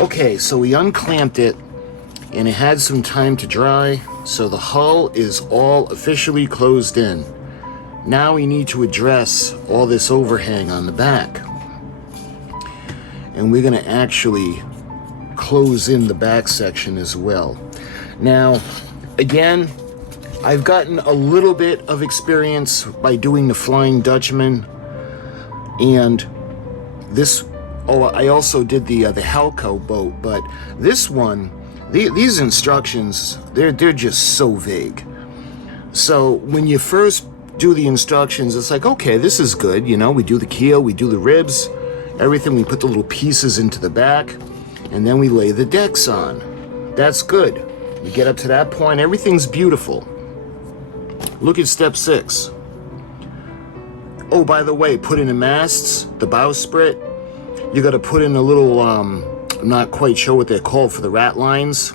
Okay, so we unclamped it and it had some time to dry, so the hull is all officially closed in. Now we need to address all this overhang on the back. And we're going to actually close in the back section as well. Now, again, I've gotten a little bit of experience by doing the Flying Dutchman, and this, oh, I also did the Halco boat, but this one, these instructions, they're just so vague. So when you first do the instructions, it's like, okay, this is good, you know, we do the keel, we do the ribs, everything, we put the little pieces into the back, and then we lay the decks on. That's good. You get up to that point, everything's beautiful. Look at step 6. Oh, by the way, put in the masts, the bowsprit. You got to put in a little, I'm not quite sure what they're called for the rat lines.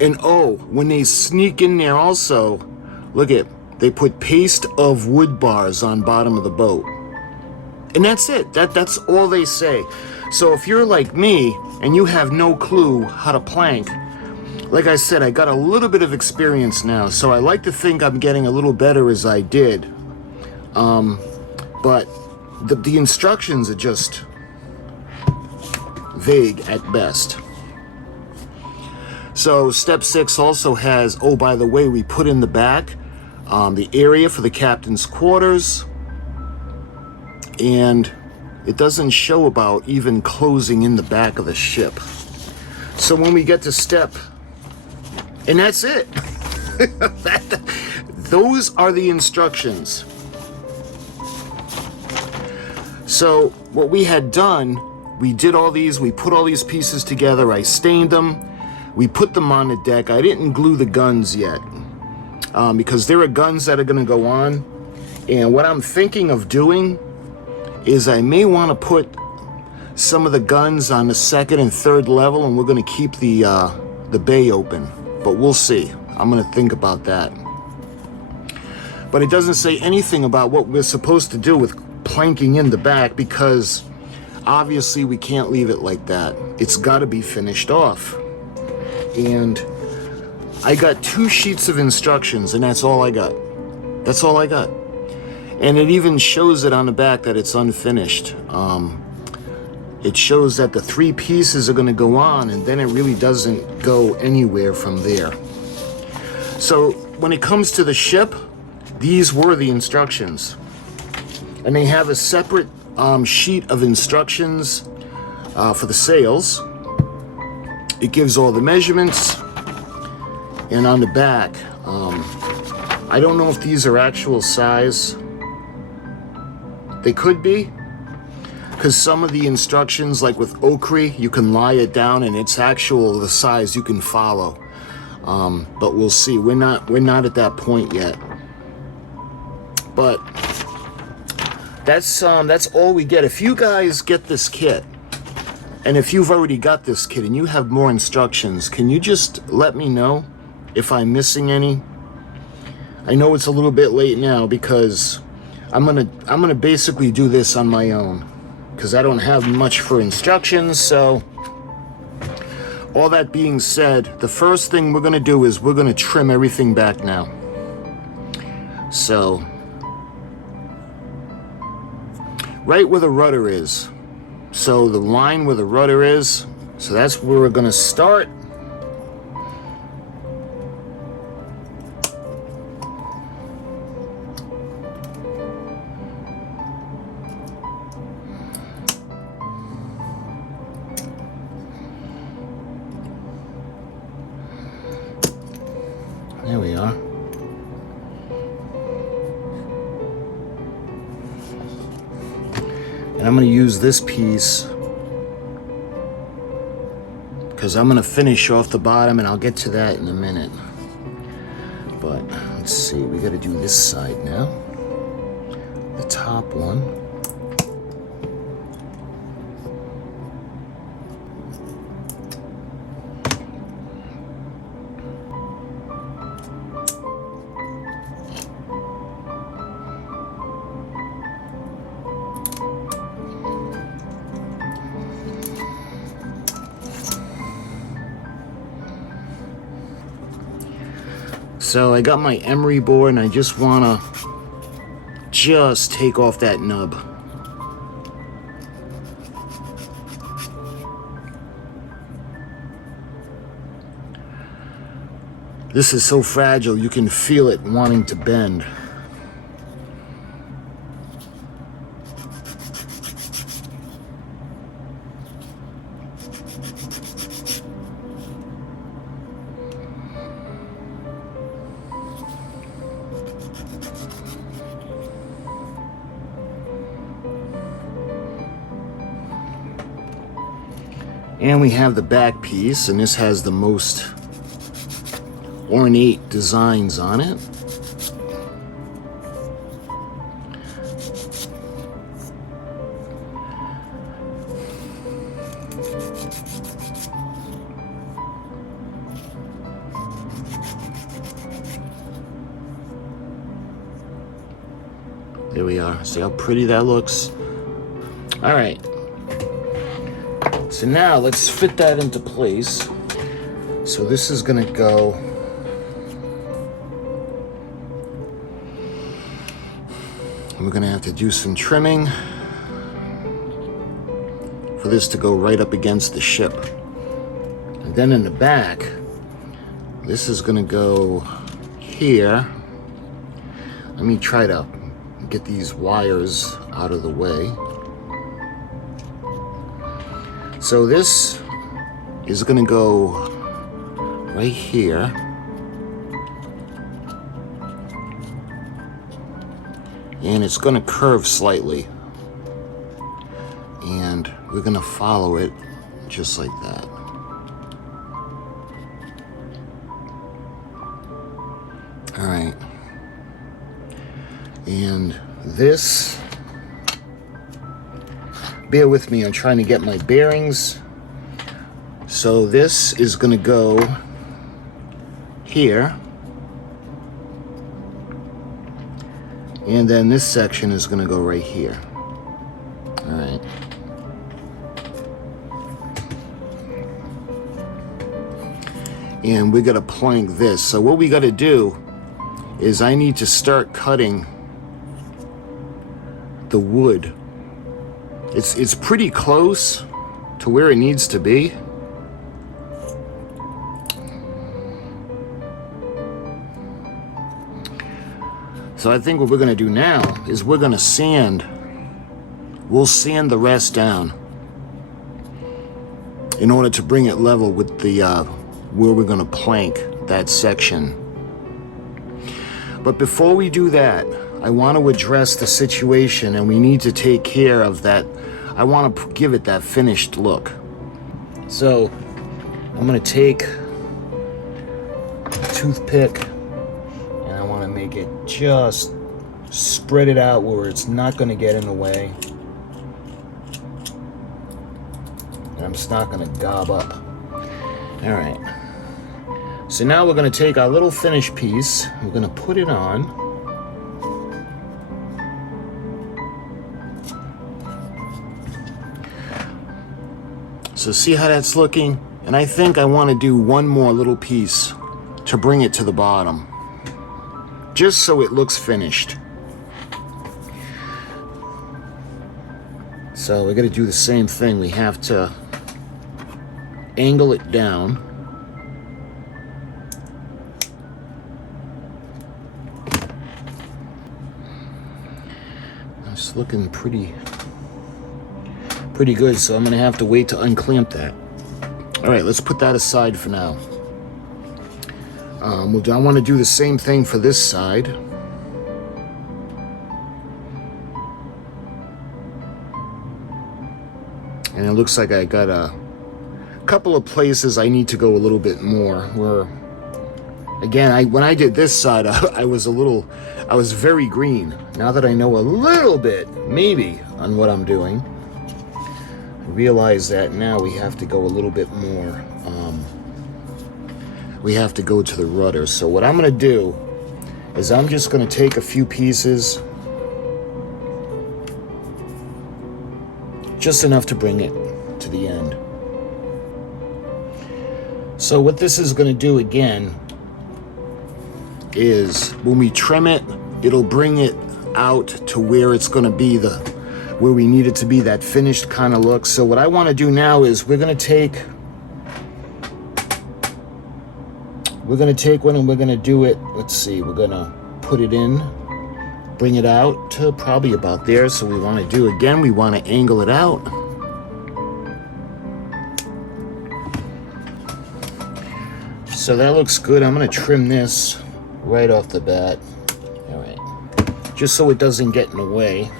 And oh, when they sneak in there also, look at, they put paste of wood bars on bottom of the boat. And that's it. That's all they say. So if you're like me and you have no clue how to plank, like I said, I got a little bit of experience now, so I like to think I'm getting a little better as I did. But the instructions are just vague at best. So step 6 also has, oh, by the way, we put in the back the area for the captain's quarters, and it doesn't show about even closing in the back of the ship. So when we get to step, and that's it. Those are the instructions. So what we had done, we did all these, we put all these pieces together, I stained them, we put them on the deck. I didn't glue the guns yet because there are guns that are going to go on. And what I'm thinking of doing is I may want to put some of the guns on the 2nd and 3rd level, and we're going to keep the bay open. But we'll see. I'm going to think about that. But it doesn't say anything about what we're supposed to do with planking in the back, because obviously we can't leave it like that. It's got to be finished off. And I got 2 sheets of instructions, and that's all I got. That's all I got. And it even shows it on the back that it's unfinished. It shows that the 3 pieces are going to go on, and then it really doesn't go anywhere from there. So when it comes to the ship, these were the instructions. And they have a separate sheet of instructions for the sails. It gives all the measurements. And on the back, I don't know if these are actual size. They could be, because some of the instructions, like with Okri, you can lie it down and it's actual the size you can follow. But we'll see. We're not at that point yet. But that's all we get. If you guys get this kit, and if you've already got this kit and you have more instructions, can you just let me know if I'm missing any? I know it's a little bit late now because I'm gonna basically do this on my own, because I don't have much for instructions. So all that being said, the first thing we're gonna do is we're gonna trim everything back now. So right where the rudder is, so the line where the rudder is, so that's where we're gonna start. There we are. And I'm going to use this piece because I'm going to finish off the bottom, and I'll get to that in a minute. But let's see, we got to do this side now. The top one. So I got my emery board and I just want to take off that nub. This is so fragile, you can feel it wanting to bend. And we have the back piece, and this has the most ornate designs on it. There we are. See how pretty that looks? All right. So now let's fit that into place. So this is gonna go we're gonna have to do some trimming for this to go right up against the ship. And then in the back, this is gonna go here. Let me try to get these wires out of the way. So this is gonna go right here. And it's gonna curve slightly. And we're gonna follow it just like that. All right. And this, bear with me, I'm trying to get my bearings. So this is gonna go here. And then this section is gonna go right here. All right. And we gotta plank this. So what we gotta do is I need to start cutting the wood. It's pretty close to where it needs to be. So I think what we're gonna do now is we're gonna sand. We'll sand the rest down in order to bring it level with the where we're gonna plank that section. But before we do that, I want to address the situation, and we need to take care of that. I want to give it that finished look. So I'm going to take a toothpick and I want to make it just spread it out where it's not going to get in the way. And I'm just not going to gob up. All right. So now we're going to take our little finished piece. We're going to put it on. So see how that's looking? And I think I want to do one more little piece to bring it to the bottom, just so it looks finished. So we're going to do the same thing. We have to angle it down. It's looking pretty good, so I'm gonna have to wait to unclamp that. All right, let's put that aside for now. I want to do the same thing for this side. And it looks like I got a couple of places I need to go a little bit more. Where, again, when I did this side, I was very green. Now that I know a little bit, maybe, on what I'm doing, realize that now we have to go a little bit more. We have to go to the rudder. So what I'm going to do is I'm just going to take a few pieces, just enough to bring it to the end. So what this is going to do again is when we trim it, it'll bring it out to where it's going to be where we need it to be, that finished kind of look. So what I want to do now is we're going to take one and we're going to do it. Let's see, we're going to put it in, bring it out to probably about there. So we want to do, again, we want to angle it out. So that looks good. I'm going to trim this right off the bat. All right. Just so it doesn't get in the way.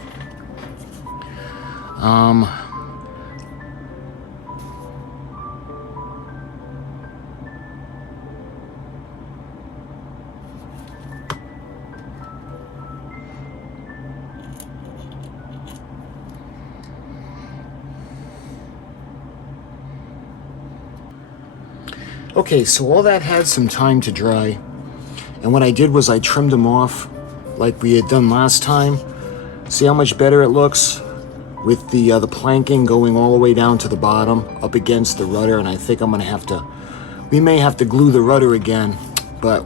Okay, so all that had some time to dry, and what I did was I trimmed them off like we had done last time. See how much better it looks with the planking going all the way down to the bottom up against the rudder. And I think we may have to glue the rudder again, but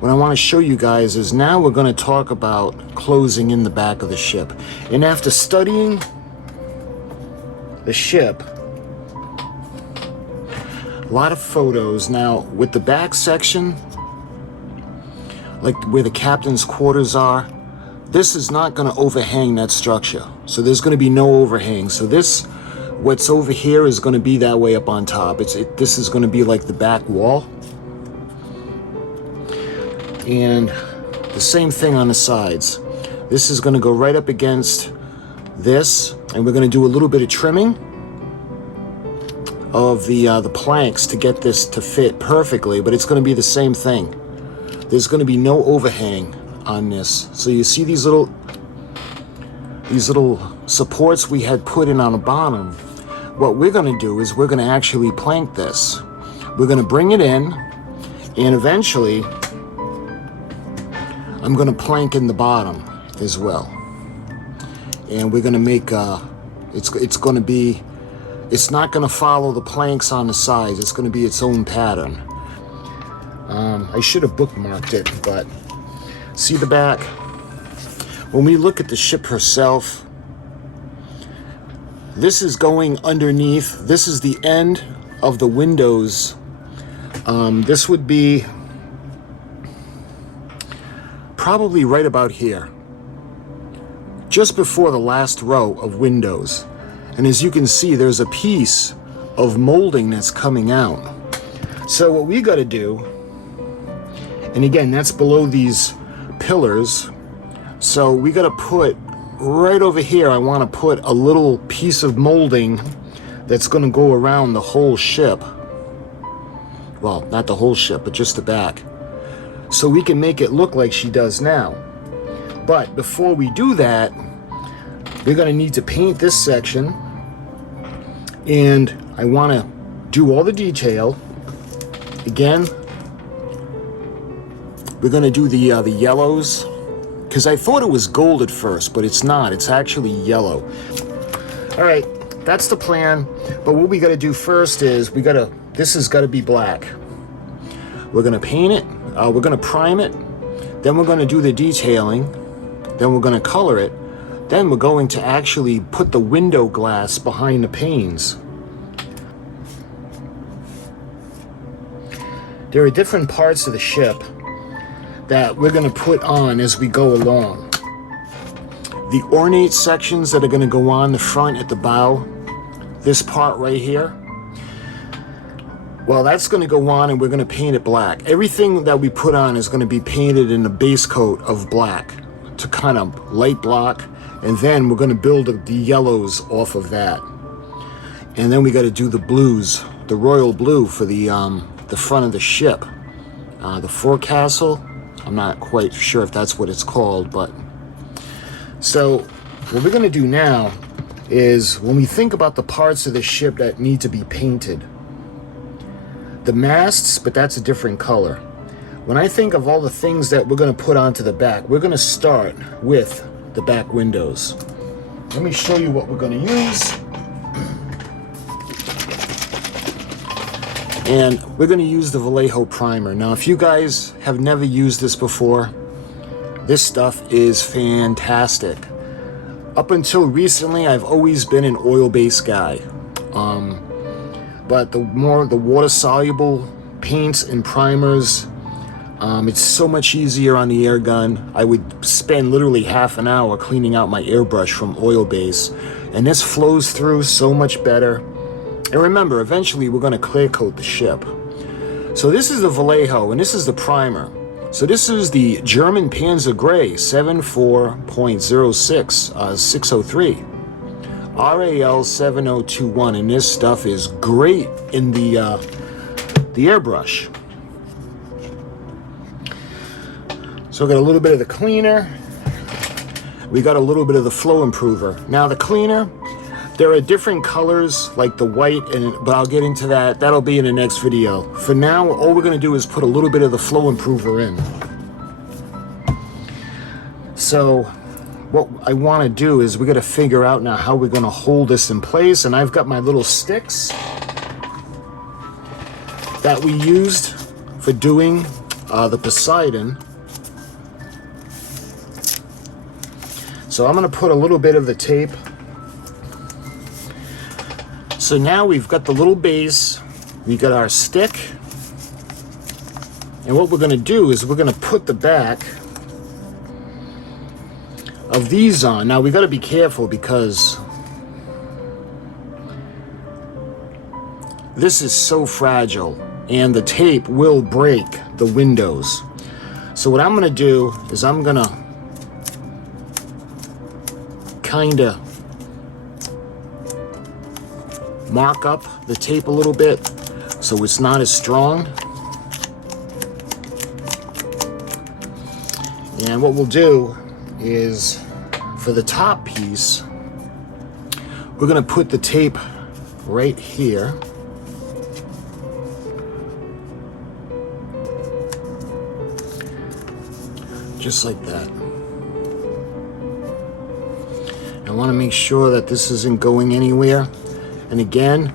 what I want to show you guys is now we're going to talk about closing in the back of the ship. And after studying the ship, a lot of photos now with the back section, like where the captain's quarters are, this is not going to overhang that structure. So there's going to be no overhang. So what's over here is going to be that way up on top. This is going to be like the back wall. And the same thing on the sides. This is going to go right up against this, and we're going to do a little bit of trimming of the planks to get this to fit perfectly, but it's going to be the same thing. There's going to be no overhang on this. So you see these little supports we had put in on the bottom. What we're going to do is we're going to actually plank this. We're going to bring it in, and eventually I'm going to plank in the bottom as well. And we're going to make it's not going to follow the planks on the sides. It's going to be its own pattern. I should have bookmarked it, but see the back? When we look at the ship herself, this is going underneath. This is the end of the windows. This would be probably right about here, just before the last row of windows. And as you can see, there's a piece of molding that's coming out. So what we got to do, and again, that's below these pillars. So we got to put right over here, I want to put a little piece of molding that's going to go around the whole ship. Well, not the whole ship, but just the back. So we can make it look like she does now. But before we do that, we're going to need to paint this section. And I want to do all the detail. Again, we're going to do the yellows, because I thought it was gold at first, but it's not. It's actually yellow. All right, that's the plan. But what we got to do first is this has got to be black. We're going to paint it. We're going to prime it. Then we're going to do the detailing. Then we're going to color it. Then we're going to actually put the window glass behind the panes. There are different parts of the ship that we're going to put on as we go along. The ornate sections that are going to go on the front at the bow, this part right here, well, that's going to go on and we're going to paint it black. Everything that we put on is going to be painted in a base coat of black to kind of light block. And then we're going to build the yellows off of that. And then we got to do the blues, the royal blue for the front of the ship. The forecastle, I'm not quite sure if that's what it's called, but... So what we're going to do now is when we think about the parts of the ship that need to be painted, the masts, but that's a different color. When I think of all the things that we're going to put onto the back, we're going to start with the back windows. Let me show you what we're going to use. And we're going to use the Vallejo primer. Now, if you guys have never used this before, this stuff is fantastic. Up until recently, I've always been an oil-based guy. But the water-soluble paints and primers, it's so much easier on the air gun. I would spend literally half an hour cleaning out my airbrush from oil base, and this flows through so much better. And remember, eventually we're going to clear coat the ship. So this is the Vallejo, and this is the primer. So this is the German Panzer Gray 74.06 603 RAL 7021, and this stuff is great in the airbrush. So we got a little bit of the cleaner. We got a little bit of the flow improver. Now the cleaner, there are different colors like the white, but I'll get into that. That'll be in the next video. For now, all we're gonna do is put a little bit of the flow improver in. So what I wanna do is we gotta figure out now how we're gonna hold this in place, and I've got my little sticks that we used for doing the Poseidon. So I'm gonna put a little bit of the tape. So now we've got the little base, we got our stick, and what we're gonna do is we're gonna put the back of these on. Now we gotta be careful because this is so fragile and the tape will break the windows. So what I'm gonna do is I'm gonna kinda mark up the tape a little bit so it's not as strong. And what we'll do is for the top piece, we're gonna put the tape right here. Just like that. I want to make sure that this isn't going anywhere. And again,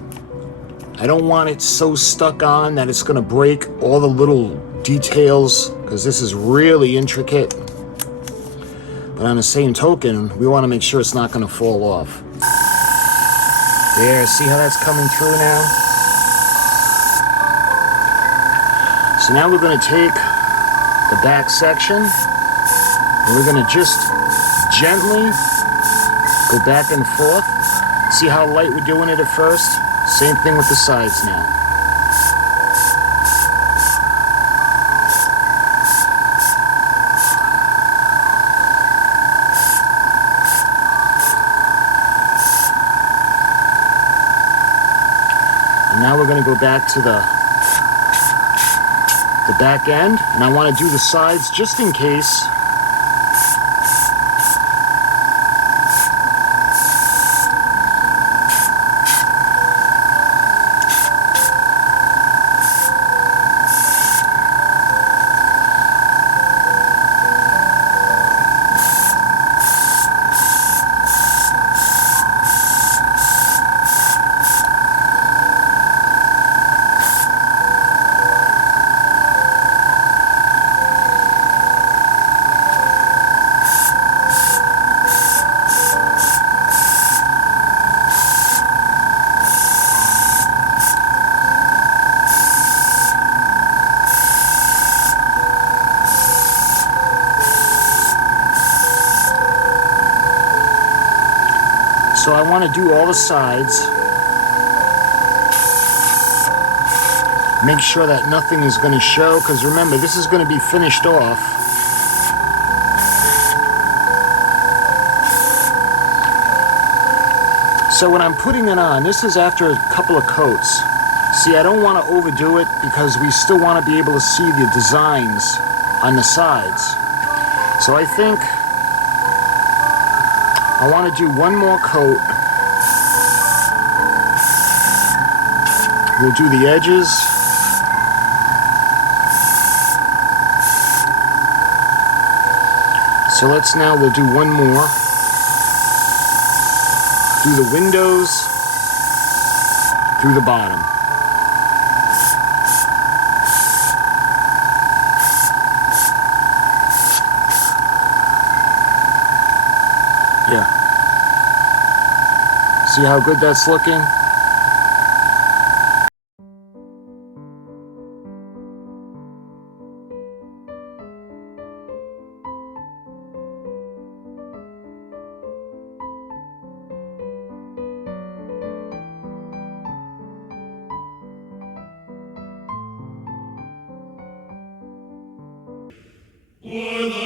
I don't want it so stuck on that it's going to break all the little details, because this is really intricate. But on the same token, we want to make sure it's not going to fall off. There, see how that's coming through now? So now we're going to take the back section and we're going to just gently go back and forth. See how light we're doing it at first? Same thing with the sides now. And now we're going to go back to the back end, and I want to do the sides just in case. So I want to do all the sides. Make sure that nothing is going to show, because remember, this is going to be finished off. So when I'm putting it on, this is after a couple of coats. See, I don't want to overdo it because we still want to be able to see the designs on the sides. So I think I want to do one more coat. We'll do the edges. So we'll do one more. Do the windows through the bottom. Yeah. See how good that's looking? For the